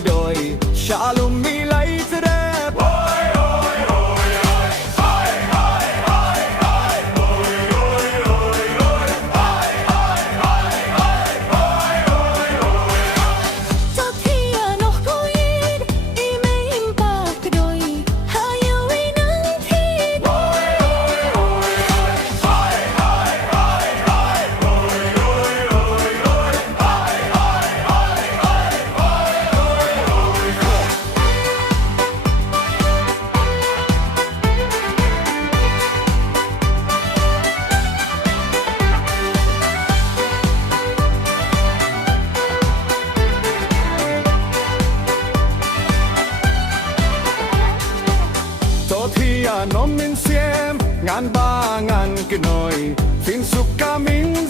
ระโดยชาลุมมีไหลเสด็จNom min siem ngan ba ngan ke noi fin suka min